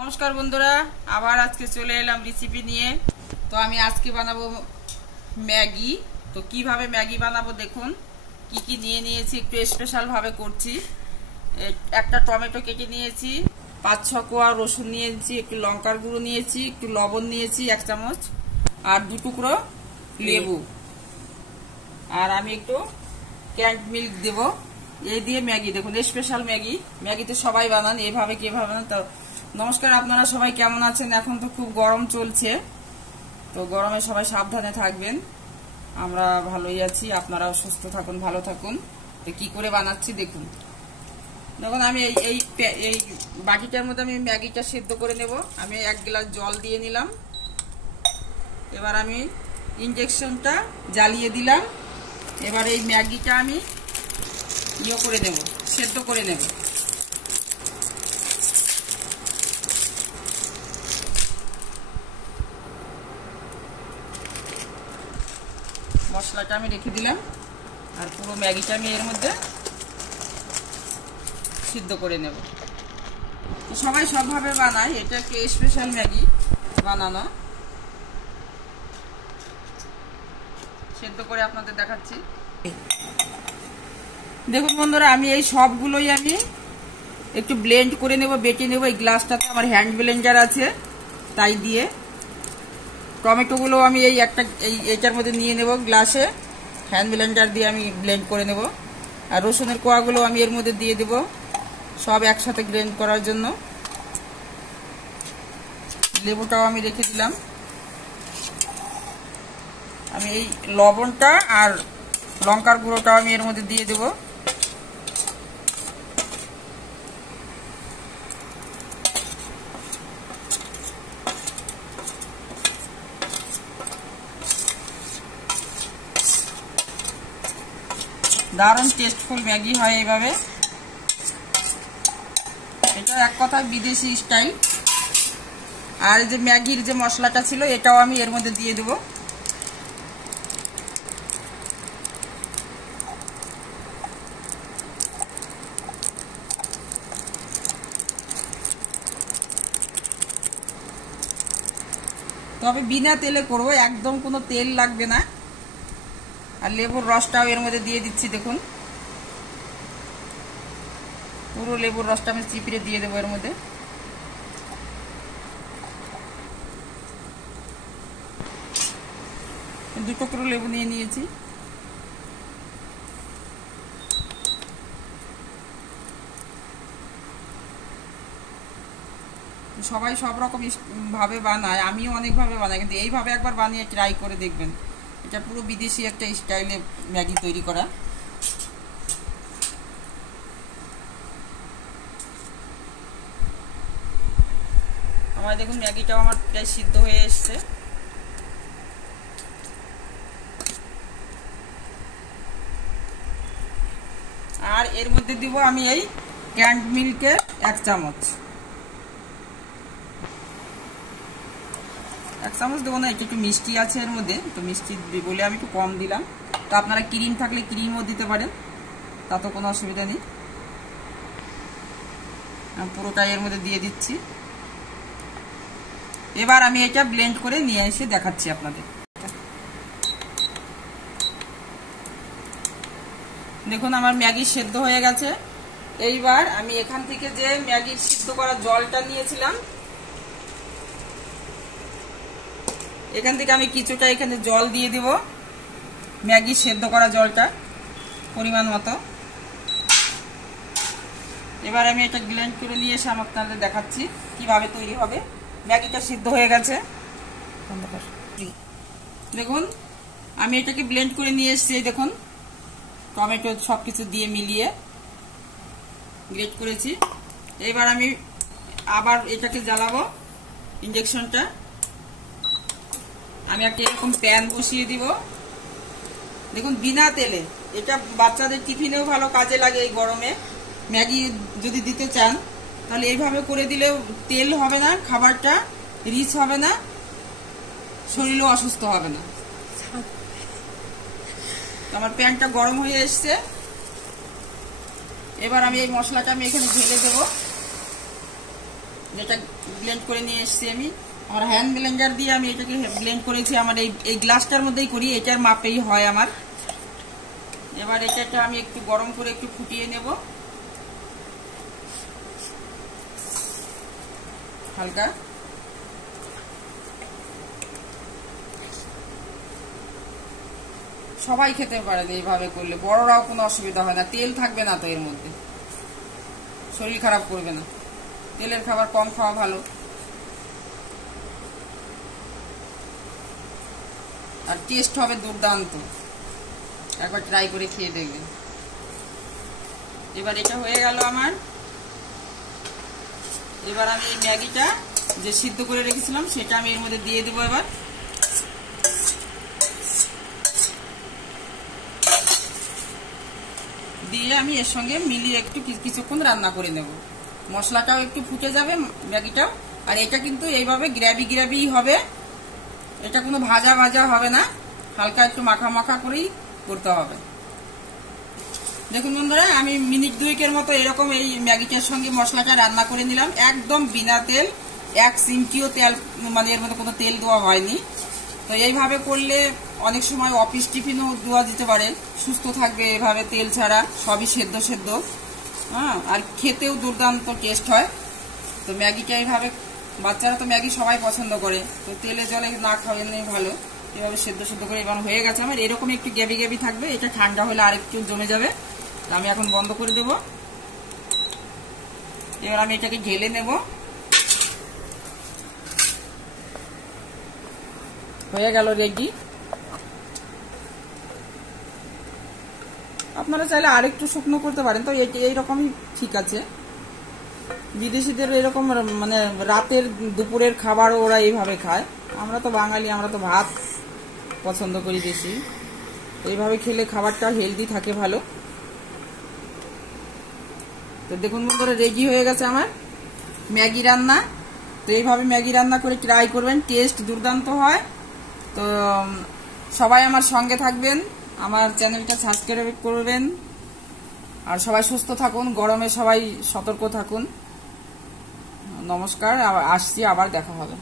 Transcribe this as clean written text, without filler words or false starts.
নমস্কার বন্ধুরা, আবার আজকে চলে এলাম রেসিপি নিয়ে। তো আমি আজকে বানাবো ম্যাগি। তো কিভাবে ম্যাগি বানাবো দেখুন। কি কি নিয়ে নিয়েছি একটু স্পেশাল ভাবে করছি। একটা টমেটো কেটে নিয়েছি, 5-6 কোয়া রসুন নিয়েছি, একটু লঙ্কার গুঁড়ো নিয়েছি, একটু লবণ নিয়েছি 1 চামচ, আর 2 টুকরো লেবু, আর আমি একটু ক্যান্ড মিল্ক দেবো। এই দিয়ে ম্যাগি দেখুন, স্পেশাল ম্যাগি। ম্যাগি তো সবাই বানান, এভাবে কিভাবে বানান। তো নমস্কার, আপনারা সবাই কেমন আছেন? এখন তো খুব গরম চলছে, তো গরমে সবাই সাবধানে থাকবেন। আমরা ভালোই আছি, আপনারাও সুস্থ থাকুন, ভালো থাকুন। তো কি করে বানাচ্ছি দেখুন। দেখুন আমি এই বাটিটার মধ্যে আমি ম্যাগিটা সিদ্ধ করে নেব। আমি 1 গ্লাস জল দিয়ে নিলাম। এবার আমি ইন্ডাকশনটা জ্বালিয়ে দিলাম। এবার এই ম্যাগিটা আমি করে নেব, সেদ্ধ করে নেব। মশলাটা আমি রেখে দিলাম, আর পুরো ম্যাগিটা আমি এর মধ্যে সিদ্ধ করে নেব। তো সবাই সবভাবে বানায়, এটা একটু স্পেশাল ম্যাগি বানানো। সিদ্ধ করে আপনাদের দেখাচ্ছি। দেখুন বন্ধুরা, আমি এই সবগুলোই আমি একটু ব্লেন্ড করে নেব, বেটে নেব। এই গ্লাসটাতে আমার হ্যান্ড ব্লেন্ডার আছে, তাই দিয়ে টমেটোগুলো আমি এইটার মধ্যে নিয়ে নেব গ্লাসে। হ্যান্ড ব্লেন্ডার দিয়ে আমি ব্লেন্ড করে নেব। আর রসুনের কোয়াগুলো আমি এর মধ্যে দিয়ে দেব, সব একসাথে ব্লেন্ড করার জন্য। লেবুটাও আমি রেখে দিলাম। আমি এই লবণটা আর লঙ্কার গুঁড়োটাও আমি এর মধ্যে দিয়ে দেব। দারুণ টেস্টফুল ম্যাগি হয় এইভাবে। এটা এক কথায় বিদেশি স্টাইল। আর যে ম্যাগির যে মশলাটা ছিল, এটাও আমি এর মধ্যে দিয়ে দেব। তবে বিনা তেলে করবো, একদম কোনো তেল লাগবে না। আর লেবুর রসটাও এর মধ্যে দিয়ে দিচ্ছি দেখুন। পুরো লেবুর রসটা আমি চিপড়ে দিয়ে দেবো এর মধ্যে। দুটো করে লেবু নিয়ে নিয়েছি। সবাই সব রকম ভাবে বানায়, আমিও অনেকভাবে বানাই, কিন্তু এইভাবে একবার বানিয়ে ট্রাই করে দেখবেন। এটা পুরো বিদেশি একটা স্টাইলে ম্যাগি তৈরি করা। আমার দেখুন ম্যাগিটাও আমার প্রায় সিদ্ধ হয়ে এসছে। আর এর মধ্যে দিব আমি এই ক্যান্ড মিল্কের 1 চামচ। 1 চামচ দেবো না, একটু মিষ্টি আছে এর মধ্যে, একটু মিষ্টি বলে আমি একটু কম দিলাম। তো আপনারা ক্রিম থাকলে ক্রিমও দিতে পারেন, তাতে কোনো অসুবিধা নেই। আমি পুরোটাই এর মধ্যে দিয়ে দিচ্ছি। এবার আমি এটা ব্লেন্ড করে নিয়ে এসে দেখাচ্ছি আপনাদের। দেখুন আমার ম্যাগি সেদ্ধ হয়ে গেছে। এইবার আমি এখান থেকে যে ম্যাগির সিদ্ধ করা জলটা নিয়েছিলাম, এখান থেকে আমি কিছুটা এখানে জল দিয়ে দিব। ম্যাগি সেদ্ধ করা জলটা পরিমাণ মতো। এবার আমি এটা ব্লেন্ড করে নিয়ে এসে আপনাদের দেখাচ্ছি কিভাবে তৈরি হবে। ম্যাগিটা সিদ্ধ হয়ে গেছে। দেখুন আমি এটাকে ব্লেন্ড করে নিয়ে এসেছি। দেখুন টমেটো সবকিছু দিয়ে মিলিয়ে গ্রেট করেছি। এবার আমি আবার এটাকে জ্বালাবো ইন্ডাকশনটা। আমি একটা এরকম প্যান বসিয়ে দিব। দেখুন বিনা তেলে, এটা বাচ্চাদের টিফিনেও ভালো কাজে লাগে। এই গরমে ম্যাগি যদি দিতে চান তাহলে এইভাবে করে দিলে তেল হবে না, খাবারটা রিচ হবে না, শরীরও অসুস্থ হবে না। আমার প্যানটা গরম হয়ে এসছে। এবার আমি এই মশলাটা আমি এখানে ঢেলে দেবো। যেটা ব্লেন্ড করে নিয়ে এসেছি আমি আমার হ্যান্ড ব্লেন্ডার দিয়ে আমি এটাকে ব্লেন্ড করেছি। আমার এই গ্লাসটার মধ্যেই করি, এটার মাপেই হয় আমার। এবার এটাটা আমি একটু গরম করে একটু ফুটিয়ে নেব হালকা। সবাই খেতে পারে এইভাবে করলে, বড়রাও কোনো অসুবিধা হয় না। তেল থাকবে না তো এর মধ্যে, শরীর খারাপ করবে না। তেলের খাবার কম খাওয়া ভালো। আর টেস্ট হবে দুর্দান্ত, একবার ট্রাই করে খেয়ে দেখবেন। এবার এটা হয়ে গেল আমার। এবার আমি এই ম্যাগিটা যে সিদ্ধ করে রেখেছিলাম সেটা আমি এর মধ্যে দিয়ে দেবো। এবার দিয়ে আমি এর সঙ্গে মিলিয়ে একটু কিছুক্ষণ রান্না করে নেব। মশলাটাও একটু ফুটে যাবে, ম্যাগিটাও। আর এটা কিন্তু এইভাবে গ্রেভি গ্রেভি হবে, এটা কোনো ভাজা ভাজা হবে না, হালকা একটু মাখা মাখা করেই করতে হবে। দেখুন বন্ধুরা, আমি মিনিট 2 মতো এরকম এই ম্যাগিটার সঙ্গে মশলাটা রান্না করে নিলাম, একদম বিনা তেল, 1 চিমটিও তেল, মানে এর মধ্যে কোনো তেল দেওয়া হয়নি। তো এইভাবে করলে অনেক সময় অফিস টিফিনও দেওয়া যেতে পারে, সুস্থ থাকবে এভাবে তেল ছাড়া, সবই সেদ্ধ সেদ্ধ। হ্যাঁ, আর খেতেও দুর্দান্ত টেস্ট হয়। তো ম্যাগিটা এইভাবে, বাচ্চারা তো ম্যাগি সবাই পছন্দ করে, তো তেলে জলে না খাওয়ালে ভালো। এভাবে সেদ্ধ সেদ্ধ করে এবার হয়ে গেছে আমার। এরকম একটু গ্যাবি গ্যাবি থাকবে, এটা ঠান্ডা হলে আরেকটু জমে যাবে। আমি এখন বন্ধ করে দেব। এবার আমি এটাকে ঢেলে নেব। হয়ে গেল রেডি। আপনারা চাইলে আরেকটু শুকনো করতে পারেন, তো এইরকমই ঠিক আছে। বিদেশিদের এরকম মানে রাতের দুপুরের খাবারও ওরা এইভাবে খায়। আমরা তো বাঙালি, আমরা তো ভাত পছন্দ করি বেশি। এইভাবে খেলে খাবারটা হেলদি থাকে, ভালো। তো দেখুন বন্ধুরা, রেডি হয়ে গেছে আমার ম্যাগি রান্না। তো এইভাবে ম্যাগি রান্না করে ট্রাই করবেন, টেস্ট দুর্দান্ত হয়। তো সবাই আমার সঙ্গে থাকবেন, আমার চ্যানেলটা সাবস্ক্রাইব করবেন। আর সবাই সুস্থ থাকুন, গরমে সবাই সতর্ক থাকুন। নমস্কার, আসছি, আবার দেখা হবে।